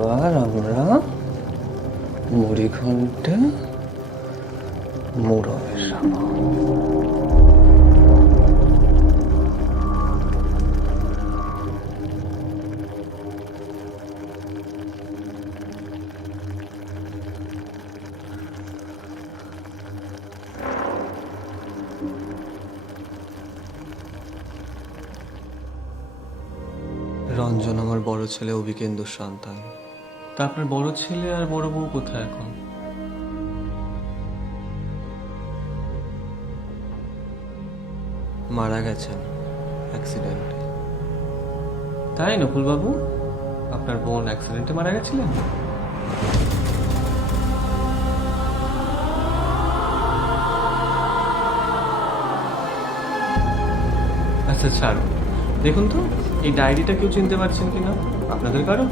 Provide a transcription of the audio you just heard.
এবার আমরা মুড়ি ঘন্টে মুড়ো মেশাবো। রঞ্জন আমার বড় ছেলে অভিকেন্দুর সন্তান। তা আপনার বড় ছেলে আর বড় বউ কোথায় এখন? মারা গেছেন অ্যাক্সিডেন্টে। তাই নকুলবাবু, আপনার বোন অ্যাক্সিডেন্টে মারা গেছিলেন? আচ্ছা ছাড়ুন, দেখুন তো এই ডায়েরিটা কেউ চিনতে পারছেন কিনা আপনাদের কারো?